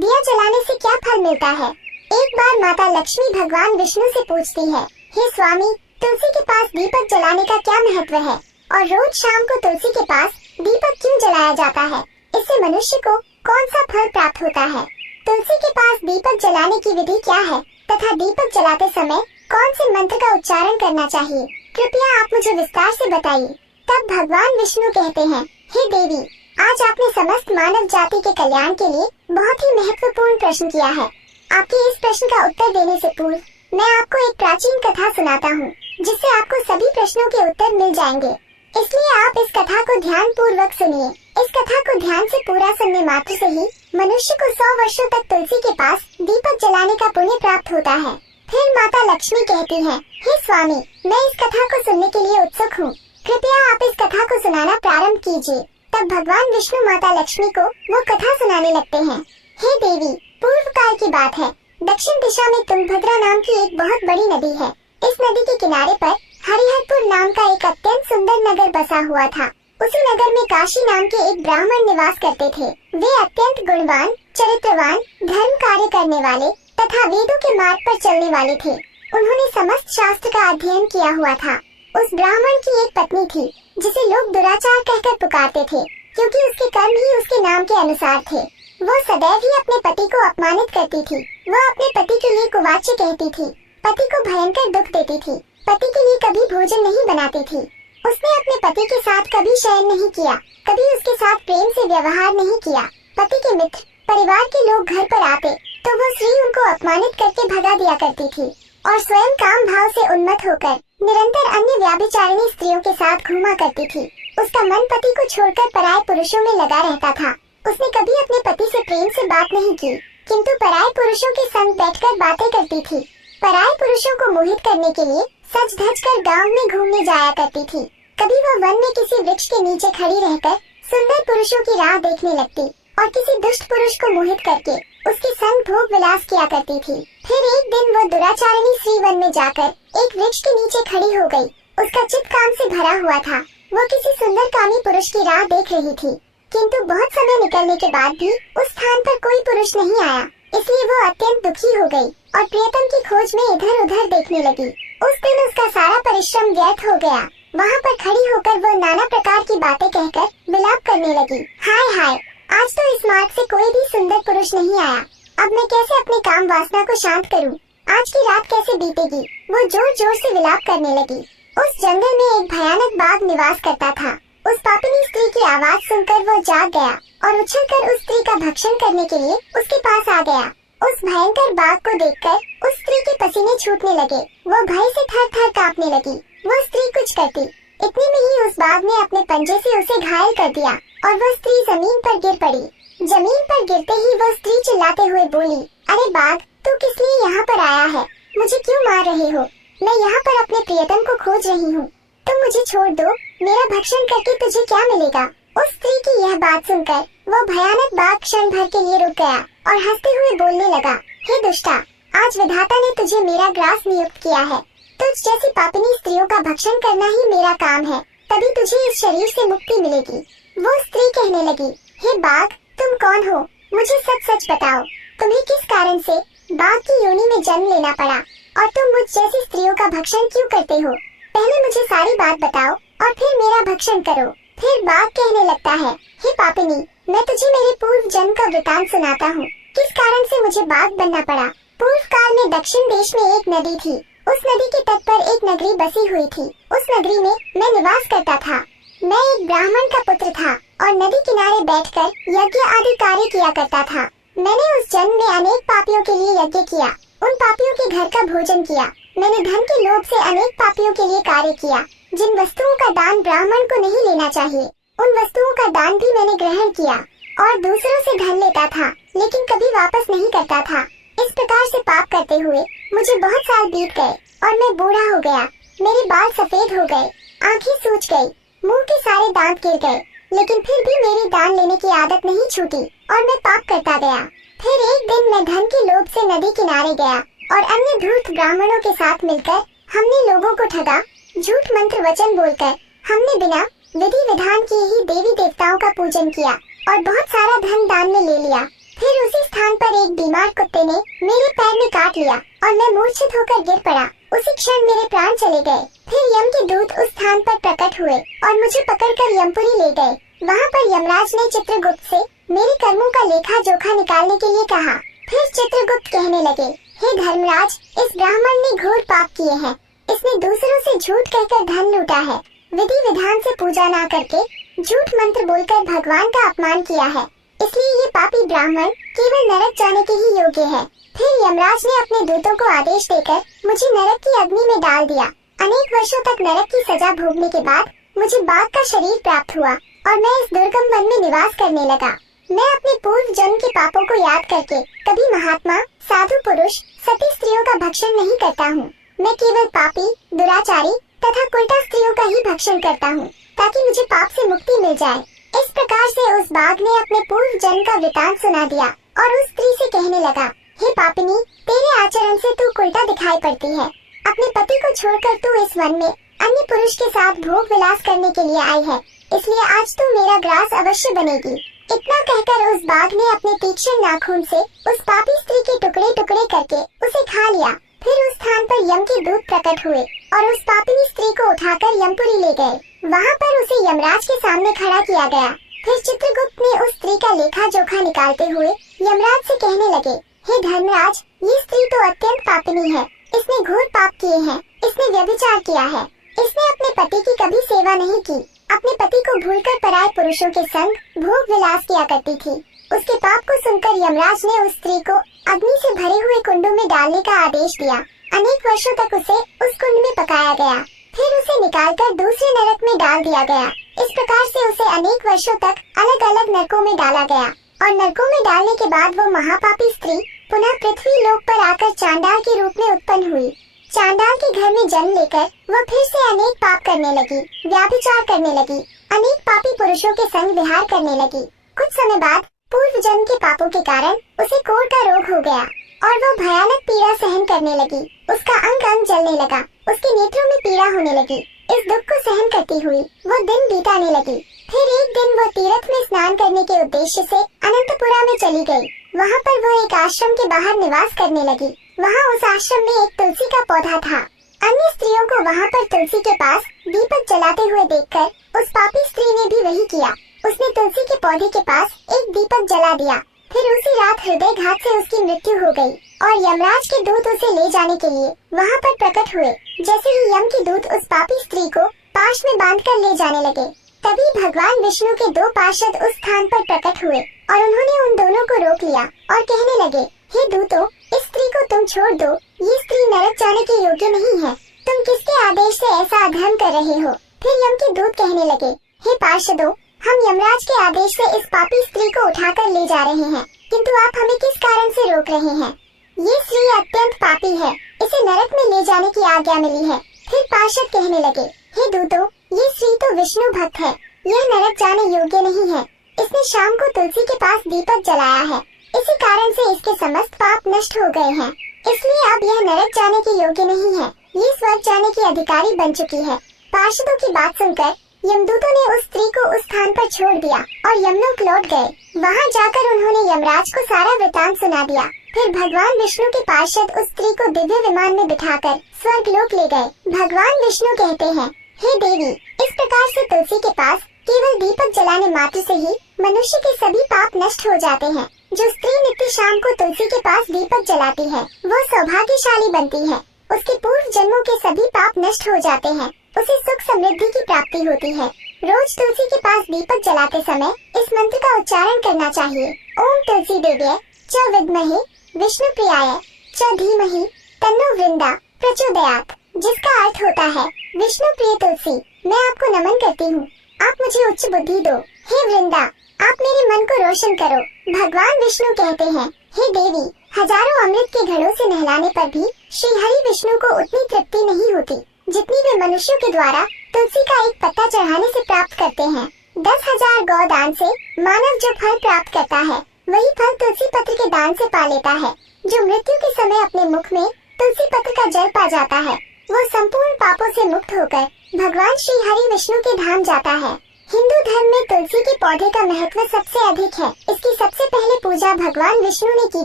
दिया जलाने से क्या फल मिलता है। एक बार माता लक्ष्मी भगवान विष्णु से पूछती है, हे स्वामी, तुलसी के पास दीपक जलाने का क्या महत्व है और रोज शाम को तुलसी के पास दीपक क्यों जलाया जाता है? इससे मनुष्य को कौन सा फल प्राप्त होता है? तुलसी के पास दीपक जलाने की विधि क्या है तथा दीपक जलाते समय कौन से मंत्र का उच्चारण करना चाहिए? कृपया आप मुझे विस्तार से बताइए। तब भगवान विष्णु कहते हैं, हे देवी, आज आपने समस्त मानव जाति के कल्याण के लिए बहुत ही महत्वपूर्ण प्रश्न किया है। आपके इस प्रश्न का उत्तर देने से पूर्व मैं आपको एक प्राचीन कथा सुनाता हूँ, जिससे आपको सभी प्रश्नों के उत्तर मिल जाएंगे। इसलिए आप इस कथा को ध्यान पूर्वक सुनिए। इस कथा को ध्यान से पूरा सुनने मात्र से ही मनुष्य को 100 वर्षों तक तुलसी के पास दीपक जलाने का पुण्य प्राप्त होता है। फिर माता लक्ष्मी कहती है, हे स्वामी, मैं इस कथा को सुनने के लिए उत्सुक हूँ। कृपया आप इस कथा को सुनाना प्रारंभ कीजिए। तब भगवान विष्णु माता लक्ष्मी को वो कथा सुनाने लगते हैं। हे देवी, पूर्व काल की बात है। दक्षिण दिशा में तुंगभद्रा नाम की एक बहुत बड़ी नदी है। इस नदी के किनारे पर हरिहरपुर नाम का एक अत्यंत सुंदर नगर बसा हुआ था। उसी नगर में काशी नाम के एक ब्राह्मण निवास करते थे। वे अत्यंत गुणवान, चरित्रवान, धर्म कार्य करने वाले तथा वेदों के मार्ग पर चलने वाले थे। उन्होंने समस्त शास्त्र का अध्ययन किया हुआ था। उस ब्राह्मण की एक पत्नी थी, जिसे लोग दुराचार कहकर पुकारते थे, क्योंकि उसके कर्म ही उसके नाम के अनुसार थे। वो सदैव ही अपने पति को अपमानित करती थी। वह अपने पति के लिए कुवाच्य कहती थी, पति को भयंकर दुख देती थी, पति के लिए कभी भोजन नहीं बनाती थी। उसने अपने पति के साथ कभी शयन नहीं किया, कभी उसके साथ प्रेम से व्यवहार नहीं किया। पति के मित्र, परिवार के लोग घर पर आते तो वो स्त्री उनको अपमानित करके भगा दिया करती थी और स्वयं काम भाव से उन्मत्त होकर निरंतर अन्य व्याभिचारिणी स्त्रियों के साथ घूमा करती थी। उसका मन पति को छोड़कर पराये पुरुषों में लगा रहता था। उसने कभी अपने पति से प्रेम से बात नहीं की, किंतु पराये पुरुषों के संग बैठकर बातें करती थी। पराये पुरुषों को मोहित करने के लिए सज धज कर गाँव में घूमने जाया करती थी। कभी वह वन में किसी वृक्ष के नीचे खड़ी रहकर सुंदर पुरुषों की राह देखने लगती और किसी दुष्ट पुरुष को मोहित करके उसके संग भोग विलास किया करती थी। फिर एक दिन वह दुराचारिणी स्त्री वन में जाकर एक वृक्ष के नीचे खड़ी हो गई। उसका चित्त काम से भरा हुआ था। वह किसी सुंदर कामी पुरुष की राह देख रही थी, किंतु बहुत समय निकलने के बाद भी उस स्थान पर कोई पुरुष नहीं आया। इसलिए वो अत्यंत दुखी हो गई और प्रियतम की खोज में इधर उधर देखने लगी। उस दिन उसका सारा परिश्रम व्यर्थ हो गया। वहाँ पर खड़ी होकर वो नाना प्रकार की बातें कहकर विलाप करने लगी। हाय हाय, आज तो इस मार्ग से कोई भी सुंदर पुरुष नहीं आया। अब मैं कैसे अपने काम वासना को शांत करूं? आज की रात कैसे बीतेगी? वो जोर जोर से विलाप करने लगी। उस जंगल में एक भयानक बाघ निवास करता था। उस पापिनी स्त्री की आवाज सुनकर वो जाग गया और उछलकर उस स्त्री का भक्षण करने के लिए उसके पास आ गया। उस भयंकर बाघ को देखकर उस स्त्री के पसीने छूटने लगे। वो भय से थर थर कांपने लगी। वो स्त्री कुछ करती, इतने में ही उस बाघ ने अपने पंजे से उसे घायल कर दिया और वह स्त्री जमीन पर गिर पड़ी। जमीन पर गिरते ही वो स्त्री चिल्लाते हुए बोली, अरे बाघ, तू किस लिए यहाँ पर आया है? मुझे क्यों मार रहे हो? मैं यहाँ पर अपने प्रियतम को खोज रही हूँ। तुम मुझे छोड़ दो। मेरा भक्षण करके तुझे क्या मिलेगा? उस स्त्री की यह बात सुनकर वो भयानक बाघ क्षण भर के लिए रुक गया और हंसते हुए बोलने लगा, हे दुष्टा, आज विधाता ने तुझे मेरा ग्रास नियुक्त किया है। तुझ जैसी पापिनी स्त्रियों का भक्षण करना ही मेरा काम है, तभी तुझे इस शरीर से मुक्ति मिलेगी। वो स्त्री कहने लगी, हे बाघ, तुम कौन हो? मुझे सच सच बताओ, तुम्हें किस कारण से बाघ की योनि में जन्म लेना पड़ा और तुम मुझ जैसी स्त्रियों का भक्षण क्यों करते हो? पहले मुझे सारी बात बताओ और फिर मेरा भक्षण करो। फिर बाघ कहने लगता है, हे पापिनी, मैं तुझे मेरे पूर्व जन्म का वृतांत सुनाता हूँ, किस कारण से मुझे बाघ बनना पड़ा। पूर्व काल में दक्षिण देश में एक नदी थी। उस नदी के तट पर एक नगरी बसी हुई थी। उस नगरी में मैं निवास करता था। मैं एक ब्राह्मण का पुत्र था और नदी किनारे बैठकर यज्ञ आदि कार्य किया करता था। मैंने उस जन्म में अनेक पापियों के लिए यज्ञ किया, उन पापियों के घर का भोजन किया। मैंने धन के लोभ से अनेक पापियों के लिए कार्य किया। जिन वस्तुओं का दान ब्राह्मण को नहीं लेना चाहिए, उन वस्तुओं का दान भी मैंने ग्रहण किया और दूसरों से धन लेता था, लेकिन कभी वापस नहीं करता था। इस प्रकार से पाप करते हुए मुझे बहुत साल बीत गए और मैं बूढ़ा हो गया। मेरे बाल सफेद हो गए, आँखें सूज गई, मुंह के सारे दांत गिर गए, लेकिन फिर भी मेरी दान लेने की आदत नहीं छूटी और मैं पाप करता गया। फिर एक दिन मैं धन के लोभ से नदी किनारे गया और अन्य धूर्त ब्राह्मणों के साथ मिलकर हमने लोगों को ठगा। झूठ मंत्र वचन बोलकर हमने बिना विधि विधान किए ही देवी देवताओं का पूजन किया और बहुत सारा धन दान में ले लिया। फिर उसी स्थान पर एक बीमार कुत्ते ने मेरे पैर में काट लिया और मैं मूर्छित होकर गिर पड़ा। उसी क्षण मेरे प्राण चले गए। फिर यम के दूत उस स्थान पर प्रकट हुए और मुझे पकड़कर यमपुरी ले गए। वहाँ पर यमराज ने चित्रगुप्त से मेरे कर्मों का लेखा जोखा निकालने के लिए कहा। फिर चित्रगुप्त कहने लगे, हे धर्मराज, इस ब्राह्मण ने घोर पाप किए हैं। इसने दूसरों से झूठ कहकर धन लूटा है, विधि विधान से पूजा न करके झूठ मंत्र बोलकर भगवान का अपमान किया है, इसलिए ये पापी ब्राह्मण केवल नरक जाने के ही योग्य है। फिर यमराज ने अपने दूतों को आदेश देकर मुझे नरक की अग्नि में डाल दिया। अनेक वर्षों तक नरक की सजा भोगने के बाद मुझे बाघ का शरीर प्राप्त हुआ और मैं इस दुर्गम वन में निवास करने लगा। मैं अपने पूर्व जन्म के पापों को याद करके कभी महात्मा, साधु पुरुष, सती स्त्रियों का भक्षण नहीं करता हूँ। मैं केवल पापी, दुराचारी तथा कुलटा स्त्रियों का ही भक्षण करता हूँ, ताकि मुझे पाप से मुक्ति मिल जाए। इस प्रकार से उस बाघ ने अपने पूर्व जन्म का वृतांत सुना दिया और उस स्त्री से कहने लगा, हे पापिनी, तेरे आचरण से तू कुलटा दिखाई पड़ती है। अपने पति को छोड़कर तू इस वन में अन्य पुरुष के साथ भोग विलास करने के लिए आई है, इसलिए आज तू मेरा ग्रास अवश्य बनेगी। इतना कहकर उस बाघ ने अपने तीक्ष्ण नाखून से उस पापी स्त्री के टुकड़े टुकड़े करके उसे खा लिया। फिर उस स्थान पर यम के दूत प्रकट हुए और उस पापिनी स्त्री को उठाकर यमपुरी ले गए। वहाँ पर उसे यमराज के सामने खड़ा किया गया। फिर चित्रगुप्त ने उस स्त्री का लेखा जोखा निकालते हुए यमराज से कहने लगे, हे धर्मराज, ये स्त्री तो अत्यंत पापिनी है। इसने घोर पाप किए हैं। इसने व्यभिचार किया है। इसने अपने पति की कभी सेवा नहीं की। अपने पति को भूलकर पराये पुरुषों के संग भोग विलास किया करती थी। उसके पाप को सुनकर यमराज ने उस स्त्री को अग्नि से भरे हुए कुंडों में डालने का आदेश दिया। अनेक वर्षों तक उसे उस कुंड में पकाया गया। फिर उसे निकालकर दूसरे नरक में डाल दिया गया। इस प्रकार से उसे अनेक वर्षों तक अलग अलग नरकों में डाला गया और नरकों में डालने के बाद वो महापापी स्त्री पुनः पृथ्वी लोक पर आकर चांडाल के रूप में उत्पन्न हुई। चांडाल के घर में जन्म लेकर वह फिर से अनेक पाप करने लगी, व्याभिचार करने लगी, अनेक पापी पुरुषों के संग विहार करने लगी। कुछ समय बाद पूर्व जन्म के पापों के कारण उसे कोढ़ का रोग हो गया और वह भयानक पीड़ा सहन करने लगी। उसका अंग अंग जलने लगा, उसके नेत्रों में पीड़ा होने लगी। इस दुख को सहन करती हुई वह दिन बिताने लगी। फिर एक दिन वह तीर्थ में स्नान करने के उद्देश्य से अनंतपुरा में चली गई। वहाँ पर वह एक आश्रम के बाहर निवास करने लगी। वहाँ उस आश्रम में एक तुलसी का पौधा था। अन्य स्त्रियों को वहाँ पर तुलसी के पास दीपक जलाते हुए देखकर उस पापी स्त्री ने भी वही किया। उसने तुलसी के पौधे के पास एक दीपक जला दिया। फिर उसी रात हृदय घात से उसकी मृत्यु हो गई और यमराज के दूत उसे ले जाने के लिए वहाँ पर प्रकट हुए। जैसे ही यम के दूत उस पापी स्त्री को पाश में बांधकर ले जाने लगे, तभी भगवान विष्णु के दो पार्षद उस स्थान पर प्रकट हुए और उन्होंने उन दोनों को रोक लिया और कहने लगे, हे दूतों, इस स्त्री को तुम छोड़ दो। ये स्त्री नरक जाने के योग्य नहीं है। तुम किसके आदेश से ऐसा अधर्म कर रहे हो? फिर यम के दूत कहने लगे, हे पार्षदों, हम यमराज के आदेश से इस पापी स्त्री को उठाकर ले जा रहे हैं, किंतु आप हमें किस कारण से रोक रहे हैं? ये स्त्री अत्यंत पापी है, इसे नरक में ले जाने की आज्ञा मिली है। फिर पार्षद कहने लगे, हे दूतों, ये स्त्री तो विष्णु भक्त है, यह नरक जाने योग्य नहीं है। इसने शाम को तुलसी के पास दीपक जलाया है, इसी कारण से इसके समस्त पाप नष्ट हो गए हैं, इसलिए अब यह नरक जाने के योग्य नहीं है। ये स्वर्ग जाने की अधिकारी बन चुकी है। पार्षदों की बात सुनकर यमदूतों ने उस स्त्री को उस स्थान पर छोड़ दिया और यमलोक लौट गए। वहाँ जाकर उन्होंने यमराज को सारा वृतांत सुना दिया। फिर भगवान विष्णु के पार्षद उस स्त्री को दिव्य विमान में बिठाकर स्वर्ग लोक ले गए। भगवान विष्णु कहते हैं, हे देवी, इस प्रकार से तुलसी के पास केवल दीपक जलाने मात्र से ही मनुष्य के सभी पाप नष्ट हो जाते हैं। जो स्त्री नित्य शाम को तुलसी के पास दीपक जलाती है, वो सौभाग्यशाली बनती है। उसके पूर्व जन्मों के सभी पाप नष्ट हो जाते हैं। उसे सुख समृद्धि की प्राप्ति होती है। रोज तुलसी के पास दीपक जलाते समय इस मंत्र का उच्चारण करना चाहिए। ओम तुलसी देव्य च विद्महे विष्णु प्रियाय च धीमहि तन्नो वृंदा प्रचोदयात्, जिसका अर्थ होता है, विष्णु प्रिय तुलसी, मैं आपको नमन करती हूँ, आप मुझे उच्च बुद्धि दो। हे वृंदा, आप मेरे मन को रोशन करो। भगवान विष्णु कहते हैं, हे देवी, हजारों अमृत के घड़ों से नहलाने पर भी श्री हरि विष्णु को उतनी तृप्ति नहीं होती जितनी वे मनुष्यों के द्वारा तुलसी का एक पत्ता चढ़ाने से प्राप्त करते हैं। 10,000 गौदान से मानव जो फल प्राप्त करता है, वही फल तुलसी पत्र के दान से पा लेता है। जो मृत्यु के समय अपने मुख में तुलसी पत्र का जल पा जाता है, वो संपूर्ण पापों से मुक्त होकर भगवान श्री हरि विष्णु के धाम जाता है। हिंदू धर्म में तुलसी के पौधे का महत्व सबसे अधिक है। इसकी सबसे पहले पूजा भगवान विष्णु ने की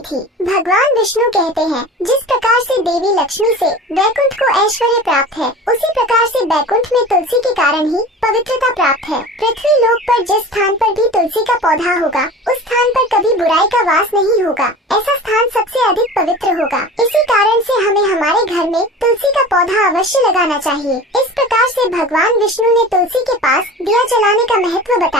थी। भगवान विष्णु कहते हैं, जिस प्रकार से देवी लक्ष्मी से वैकुंठ को ऐश्वर्य प्राप्त है, उसी प्रकार से वैकुंठ में तुलसी के कारण ही पवित्रता प्राप्त है। पृथ्वी लोक पर जिस स्थान पर भी तुलसी का पौधा होगा, उस स्थान पर कभी बुराई का वास नहीं होगा। ऐसा स्थान सबसे अधिक पवित्र होगा। इसी कारण से हमें हमारे घर में तुलसी का पौधा अवश्य लगाना चाहिए। इस प्रकार से भगवान विष्णु ने तुलसी के पास दिया जलाने का महत्व बताया।